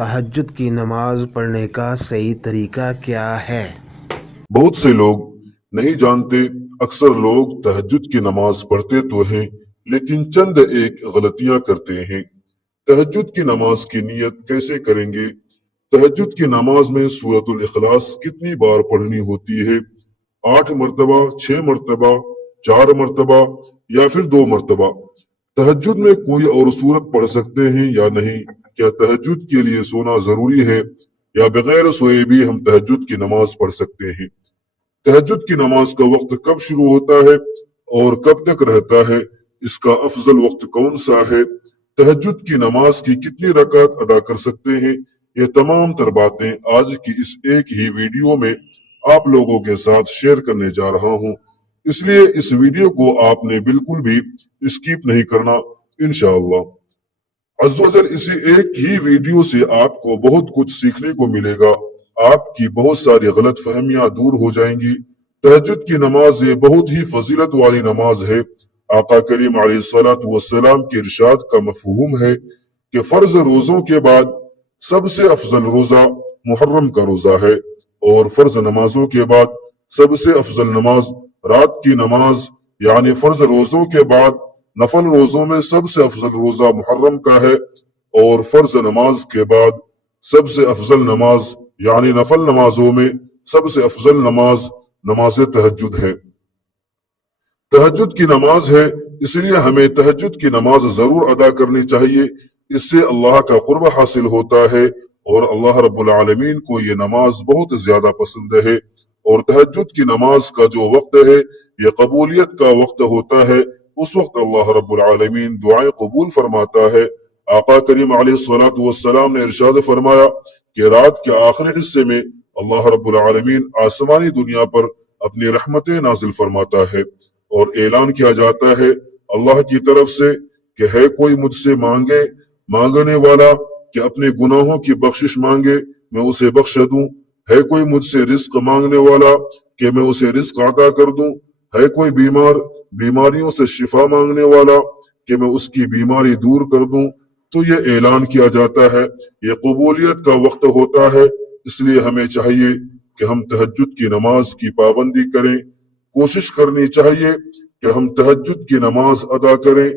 تہجد کی نماز پڑھنے کا صحیح طریقہ کیا ہے؟ بہت سے لوگ نہیں جانتے۔ اکثر لوگ تہجد کی نماز پڑھتے تو ہیں لیکن چند ایک غلطیاں کرتے ہیں۔ تہجد کی نماز کی نیت کیسے کریں گے؟ تہجد کی نماز میں سورۃ الاخلاص کتنی بار پڑھنی ہوتی ہے؟ 8 مرتبہ، 6 مرتبہ، 4 مرتبہ یا پھر 2 مرتبہ؟ تہجد میں کوئی اور سورت پڑھ سکتے ہیں یا نہیں؟ کیا تہجد کے لیے سونا ضروری ہے یا بغیر سوئے بھی ہم تہجد کی نماز پڑھ سکتے ہیں؟ تہجد کی نماز کا وقت کب شروع ہوتا ہے اور کب تک رہتا ہے؟ اس کا افضل وقت کون سا ہے؟ تہجد کی نماز کی کتنی رکعت ادا کر سکتے ہیں؟ یہ تمام تر باتیں آج کی اس ایک ہی ویڈیو میں آپ لوگوں کے ساتھ شیئر کرنے جا رہا ہوں، اس لیے اس ویڈیو کو آپ نے بالکل بھی اسکیپ نہیں کرنا انشاءاللہ۔ عز و جل اسی ایک ہی ویڈیو سے آپ کو بہت کچھ سیکھنے کو ملے گا، آپ کی بہت ساری غلط فہمیاں دور ہو جائیں گی۔ تہجد کی نماز یہ بہت ہی فضیلت والی نماز ہے۔ آقا کریم علیہ الصلوۃ والسلام کے ارشاد کا مفہوم ہے کہ فرض روزوں کے بعد سب سے افضل روزہ محرم کا روزہ ہے، اور فرض نمازوں کے بعد سب سے افضل نماز رات کی نماز، یعنی فرض روزوں کے بعد نفل روزوں میں سب سے افضل روزہ محرم کا ہے، اور فرض نماز کے بعد سب سے افضل نماز یعنی نفل نمازوں میں سب سے افضل نماز نماز تہجد ہے۔ تہجد کی نماز ہے، اس لیے ہمیں تہجد کی نماز ضرور ادا کرنی چاہیے۔ اس سے اللہ کا قرب حاصل ہوتا ہے اور اللہ رب العالمین کو یہ نماز بہت زیادہ پسند ہے، اور تہجد کی نماز کا جو وقت ہے یہ قبولیت کا وقت ہوتا ہے۔ اس وقت اللہ رب العالمین دعائیں قبول فرماتا ہے۔ آقا کریم علیہ الصلوۃ والسلام نے ارشاد فرمایا کہ رات کے آخری حصے میں اللہ رب العالمین آسمانی دنیا پر اپنی رحمتیں نازل فرماتا ہے، اور اعلان کیا جاتا ہے اللہ کی طرف سے کہ ہے کوئی مجھ سے مانگنے والا کہ اپنے گناہوں کی بخشش مانگے، میں اسے بخش دوں۔ ہے کوئی مجھ سے رزق مانگنے والا کہ میں اسے رزق عطا کر دوں۔ ہے کوئی بیماریوں سے شفا مانگنے والا کہ میں اس کی بیماری دور کر دوں۔ تو یہ اعلان کیا جاتا ہے، یہ قبولیت کا وقت ہوتا ہے۔ اس لیے ہمیں چاہیے کہ ہم تہجد کی نماز کی پابندی کریں، کوشش کرنی چاہیے کہ ہم تہجد کی نماز ادا کریں۔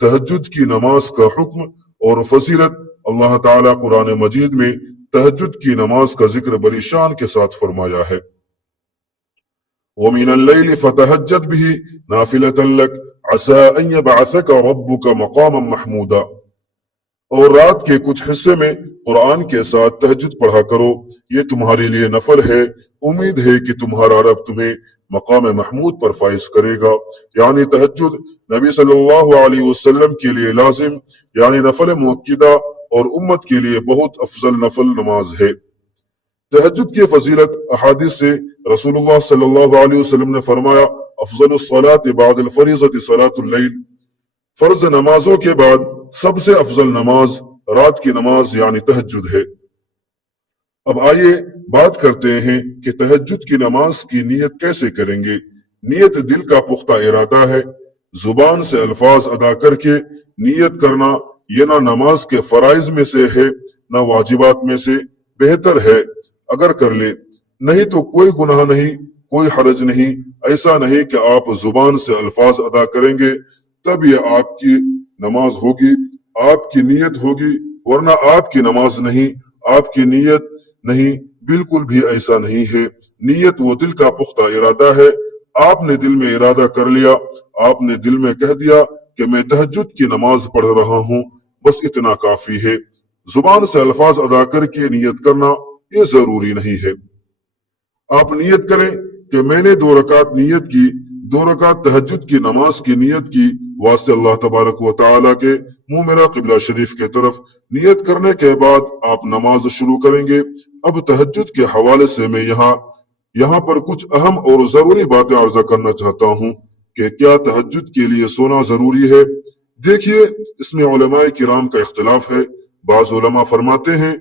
تہجد کی نماز کا حکم اور فضیلت اللہ تعالیٰ قرآن مجید میں تہجد کی نماز کا ذکر بڑی شان کے ساتھ فرمایا ہے۔ وَمِنَ اللَّيْلِ فَتَهَجَّدْ بِهِ نَافِلَةً لَكَ عَسَىٰ أَن يَبْعَثَكَ رَبُّكَ مَقَامًا مَحْمُودًا۔ اور رات کے کچھ حصے میں قرآن کے ساتھ تہجد پڑھا کرو، یہ تمہارے لیے نفل ہے، امید ہے کہ تمہارا رب تمہیں مقام محمود پر فائز کرے گا۔ یعنی تہجد نبی صلی اللہ علیہ وسلم کے لیے لازم یعنی نفل مؤکدہ اور امت کے لیے بہت افضل نفل نماز ہے۔ تہجد کی فضیلت احادیث سے رسول اللہ صلی اللہ علیہ وسلم نے فرمایا افضل الصلاة بعد الفریضة صلاة اللیل، فرض نمازوں کے بعد سب سے افضل نماز رات کی نماز یعنی تہجد ہے۔ اب آئیے بات کرتے ہیں کہ تہجد کی نماز کی نیت کیسے کریں گے۔ نیت دل کا پختہ ارادہ ہے، زبان سے الفاظ ادا کر کے نیت کرنا یہ نہ نماز کے فرائض میں سے ہے نہ واجبات میں سے، بہتر ہے اگر کر لے، نہیں تو کوئی گناہ نہیں، کوئی حرج نہیں۔ ایسا نہیں کہ آپ زبان سے الفاظ ادا کریں گے تب یہ آپ کی نماز ہوگی، آپ کی نیت ہوگی، ورنہ آپ کی نماز نہیں، آپ کی نیت نہیں، بالکل بھی ایسا نہیں ہے۔ نیت وہ دل کا پختہ ارادہ ہے، آپ نے دل میں ارادہ کر لیا، آپ نے دل میں کہہ دیا کہ میں تہجد کی نماز پڑھ رہا ہوں، بس اتنا کافی ہے۔ زبان سے الفاظ ادا کر کے نیت کرنا یہ ضروری نہیں ہے۔ آپ نیت کریں کہ میں نے 2 رکعت نیت کی، 2 رکعت تہجد کی نماز کی نیت کی، واسطے اللہ تبارک و تعالیٰ کے، منہ میرا قبلہ شریف کے طرف۔ نیت کرنے کے بعد آپ نماز شروع کریں گے۔ اب تہجد کے حوالے سے میں یہاں پر کچھ اہم اور ضروری باتیں عرض کرنا چاہتا ہوں کہ کیا تہجد کے لیے سونا ضروری ہے؟ دیکھیے، اس میں علماء کرام کا اختلاف ہے۔ بعض علماء فرماتے ہیں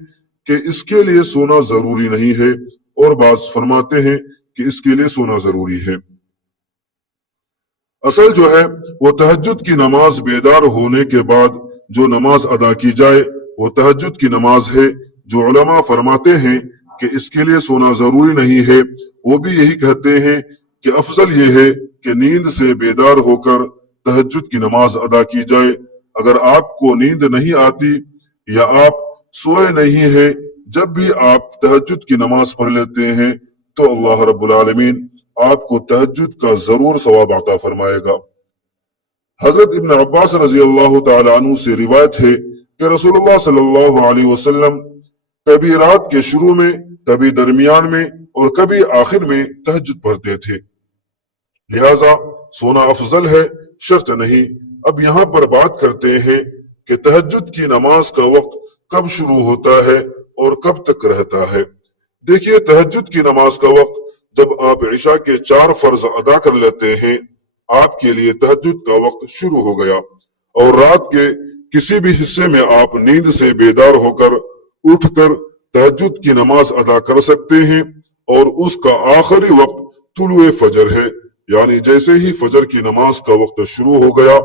کہ اس کے لیے سونا ضروری نہیں ہے، اور بعض فرماتے ہیں کہ اس کے لیے سونا ضروری ہے۔ اصل جو ہے وہ تہجد کی نماز بیدار ہونے کے بعد جو نماز ادا کی جائے وہ تہجد کی نماز ہے، जो उलमा फरमाते हैं कि इसके लिए सोना जरूरी नहीं है, वो भी यही कहते हैं कि अफजल ये है कि नींद से बेदार होकर तहज्जुद की नमाज अदा की जाए। अगर आपको नींद नहीं आती या आप सोए नहीं है, जब भी आप तहज्जुद की नमाज पढ़ लेते हैं तो अल्लाह रब्बुल आलमीन आपको तहज्जुद का जरूर सवाब अता फरमाएगा। हजरत इब्न अब्बास रजी अल्लाह तआला अन्हु से रिवायत है कि रसूलुल्लाह सल्लल्लाहु अलैहि वसल्लम कभी रात के शुरू में, कभी दरमियान में और कभी आखिर में तहज्जुद पढ़ते थे। लिहाजा सोना अफजल है, शर्त नहीं। अब यहाँ पर बात करते हैं कि तहज्जुद की नमाज का वक्त कब शुरू होता है और कब तक रहता है। देखिए, तहज्जुद की नमाज का वक्त जब आप इशा के 4 फर्ज अदा कर लेते हैं, आपके लिए तहज्जुद का वक्त शुरू हो गया और रात के किसी भी हिस्से में आप नींद से बेदार होकर उठकर तहज्जुद की नमाज अदा कर सकते हैं। और उसका आखिरी वक्त तुलुए फजर है, यानी जैसे ही फजर की नमाज का वक्त शुरू हो गया,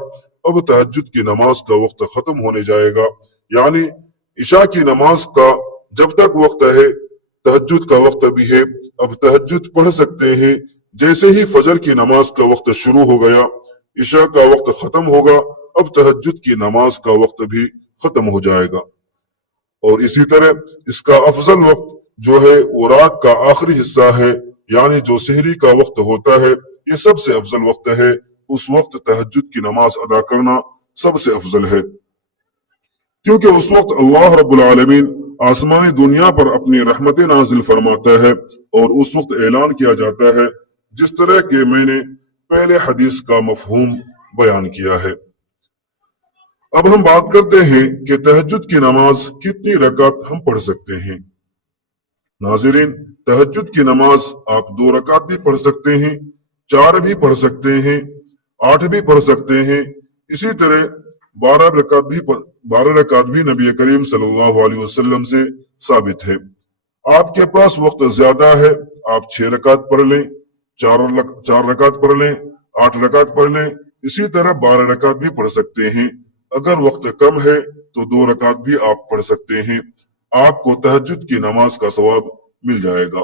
अब तहज्जुद की नमाज का वक्त खत्म होने जाएगा। यानी इशा की नमाज का जब तक वक्त है, तहज्जुद का वक्त भी है। अब तहज्जुद पढ़ सकते हैं। जैसे ही फजर की नमाज का वक्त शुरू हो गया, इशा का वक्त खत्म होगा, अब तहज्जुद की नमाज का वक्त भी खत्म हो जाएगा। और इसी तरह इसका अफजल वक्त जो है वो रात का आखिरी हिस्सा है, यानी जो सहरी का वक्त होता है, ये सबसे अफजल वक्त है। उस वक्त तहज्जुद की नमाज अदा करना सबसे अफजल है, क्योंकि उस वक्त अल्लाह रब्बुल आलमीन आसमानी दुनिया पर अपनी रहमतें नाजिल फरमाता है और उस वक्त ऐलान किया जाता है, जिस तरह के मैंने पहले हदीस का मफहूम बयान किया है। अब हम बात करते हैं कि तहज्जुद की नमाज कितनी रकात हम पढ़ सकते हैं। नाज़रीन, तहज्जुद की नमाज आप 2 रकात भी पढ़ सकते हैं, 4 भी पढ़ सकते हैं, 8 भी पढ़ सकते हैं। इसी तरह 12 रकात भी नबी करीम सल्लल्लाहु अलैहि वसल्लम से साबित है। आपके पास वक्त ज्यादा है, आप 6 रकात पढ़ लें, 4 रकात पढ़ लें, 8 रकात पढ़ लें। इसी तरह 12 रकात भी पढ़ सकते हैं। अगर वक्त कम है तो 2 रकात भी आप पढ़ सकते हैं। आपको तहज्जुद की नमाज का सवाब मिल जाएगा।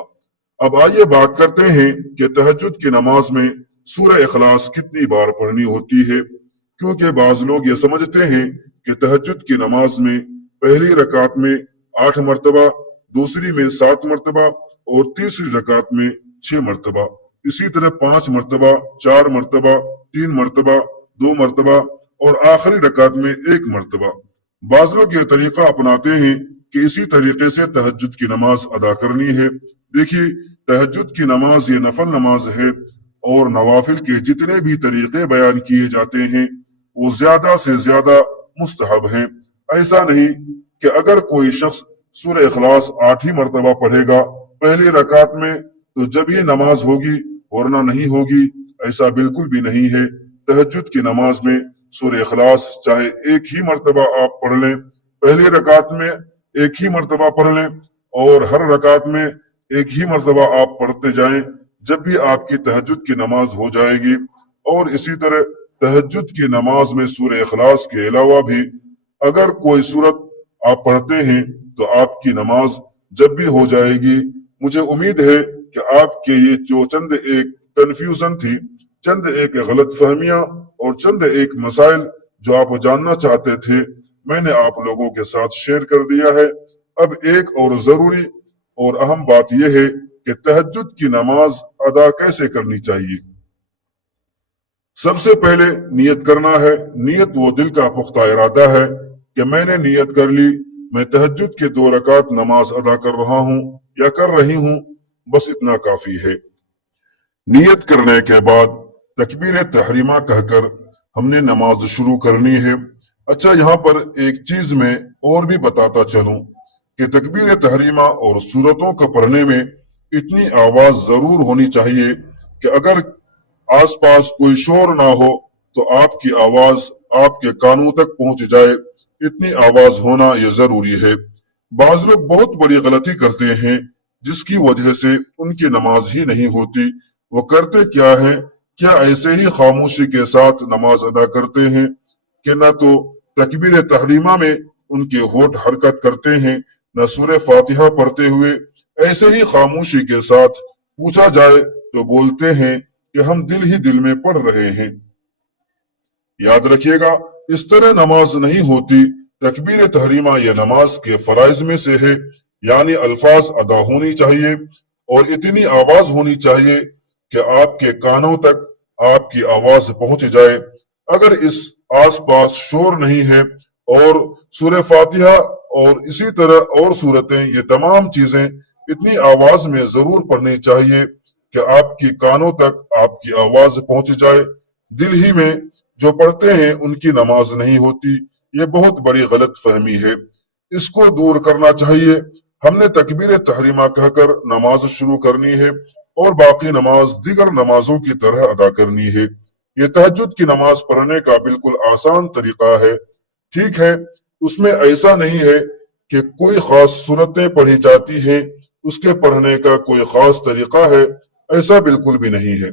अब आइए बात करते हैं कि तहज्जुद की नमाज में सूरह इखलास कितनी बार पढ़नी होती है, क्योंकि बाज लोग ये समझते हैं कि तहज्जुद की नमाज में पहली रकात में 8 मरतबा, दूसरी में 7 मरतबा और तीसरी रकात में 6 मरतबा, इसी तरह 5 मरतबा, 4 मरतबा, 3 मरतबा, 2 मरतबा और आखिरी रकात में 1 मरतबा। बाज लोग ये तरीका अपनाते हैं कि इसी तरीके से तहज्जुद की नमाज अदा करनी है। देखिए, तहज्जुद की नमाज ये नफल नमाज है और नवाफिल के जितने भी तरीके बयान किए जाते हैं वो ज्यादा से ज्यादा मुस्तहब हैं। ऐसा नहीं कि अगर कोई शख्स सूरह इखलास 8 ही मरतबा पढ़ेगा पहली रकात में तो जब ये नमाज होगी वरना नहीं होगी, ऐसा बिल्कुल भी नहीं है। तहज्जुद की नमाज में सूरह इखलास चाहे 1 ही मरतबा आप पढ़ लें, पहली रकात में 1 ही मरतबा पढ़ लें और हर रकात में 1 ही मरतबा आप पढ़ते जाएं, जब भी आपकी तहज्जुद की नमाज हो जाएगी। और इसी तरह तहज्जुद की नमाज में सूरह इखलास के अलावा भी अगर कोई सूरत आप पढ़ते हैं तो आपकी नमाज जब भी हो जाएगी। मुझे उम्मीद है कि आपके ये जो चंद एक कंफ्यूजन थी, चंद एक गलत फहमियां और चंद एक मसाइल जो आप जानना चाहते थे, मैंने आप लोगों के साथ शेयर कर दिया है। अब एक और जरूरी और अहम बात यह है कि तहज्जुद की नमाज अदा कैसे करनी चाहिए। सबसे पहले नियत करना है। नियत वो दिल का पुख्ता इरादा है कि मैंने नियत कर ली, मैं तहज्जुद के 2 रकात नमाज अदा कर रहा हूं या कर रही हूं, बस इतना काफी है। नियत करने के बाद तकबीर तहरीमा कहकर हमने नमाज शुरू करनी है। अच्छा, यहाँ पर एक चीज मैं और भी बताता चलूं कि तकबीर तहरीमा और सूरतों को पढ़ने में इतनी आवाज जरूर होनी चाहिए कि अगर आसपास कोई शोर ना हो तो आपकी आवाज आपके कानों तक पहुंच जाए, इतनी आवाज होना यह जरूरी है। बाज लोग बहुत बड़ी गलती करते हैं जिसकी वजह से उनकी नमाज ही नहीं होती। वो करते क्या है, क्या ऐसे ही खामोशी के साथ नमाज अदा करते हैं कि ना तो तकबीर तहरीमा में उनके होठ हरकत करते हैं, न सूरह फातिहा पढ़ते हुए ऐसे ही खामोशी के साथ पूछा जाए तो बोलते हैं कि हम दिल ही दिल में पढ़ रहे हैं। याद रखिएगा, इस तरह नमाज नहीं होती। तकबीर तहरीमा यह नमाज के फराइज में से है, यानी अल्फाज अदा होनी चाहिए और इतनी आवाज होनी चाहिए कि आपके कानों तक आपकी आवाज पहुंच जाए। अगर इस आसपास शोर नहीं है और सूरह फातिहा और इसी तरह और सूरतें, ये तमाम चीजें इतनी आवाज में जरूर पढ़नी चाहिए कि आपकी कानों तक आपकी आवाज पहुंच जाए। दिल ही में जो पढ़ते हैं उनकी नमाज नहीं होती। ये बहुत बड़ी गलत फहमी है, इसको दूर करना चाहिए। हमने तकबीर तहरीमा कहकर नमाज शुरू करनी है और बाकी नमाज दीगर नमाजों की तरह अदा करनी है। ये तहज्जुद की नमाज पढ़ने का बिल्कुल आसान तरीका है। ठीक है, उसमें ऐसा नहीं है कि कोई खास सूरतें पढ़ी जाती है, उसके पढ़ने का कोई खास तरीका है, ऐसा बिल्कुल भी नहीं है।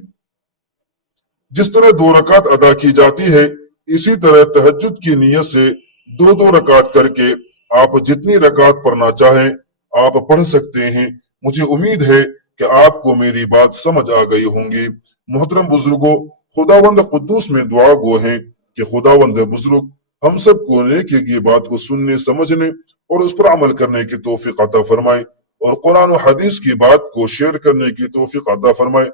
जिस तरह 2 रकात अदा की जाती है, इसी तरह तहज्जुद की नियत से 2-2 रकात करके आप जितनी रकात पढ़ना चाहें आप पढ़ सकते हैं। मुझे उम्मीद है कि आपको मेरी बात समझ आ गई होंगी। मोहतरम बुजुर्गों, खुदावंद कुद्दूस में दुआ गो है कि खुदावंद बुजुर्ग हम सबको नेकी की बात को सुनने, समझने और उस पर अमल करने की तौफीक अता फरमाए और कुरान और हदीस की बात को शेयर करने की तौफीक अता फरमाए।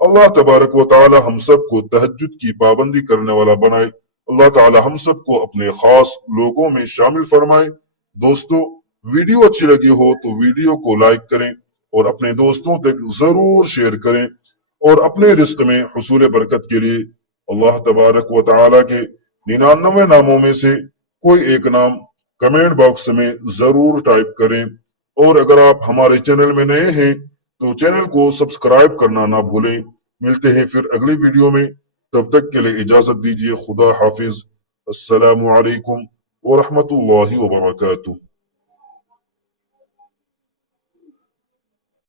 अल्लाह तबारक व तआला हम सबको तहज्जुद की पाबंदी करने वाला बनाए। अल्लाह ताला हम सबको अपने खास लोगों में शामिल फरमाए। दोस्तों, वीडियो अच्छी लगी हो तो वीडियो को लाइक करें और अपने दोस्तों तक जरूर शेयर करें और अपने रिस्क में हुसूल बरकत के लिए अल्लाह तबारक व तआला के 99 नामों में से कोई एक नाम कमेंट बॉक्स में जरूर टाइप करें। और अगर आप हमारे चैनल में नए हैं तो चैनल को सब्सक्राइब करना ना भूलें। मिलते हैं फिर अगली वीडियो में, तब तक के लिए इजाजत दीजिए। खुदा हाफिज। अस्सलामु अलैकुम व रहमतुल्लाहि व बरकातुहू।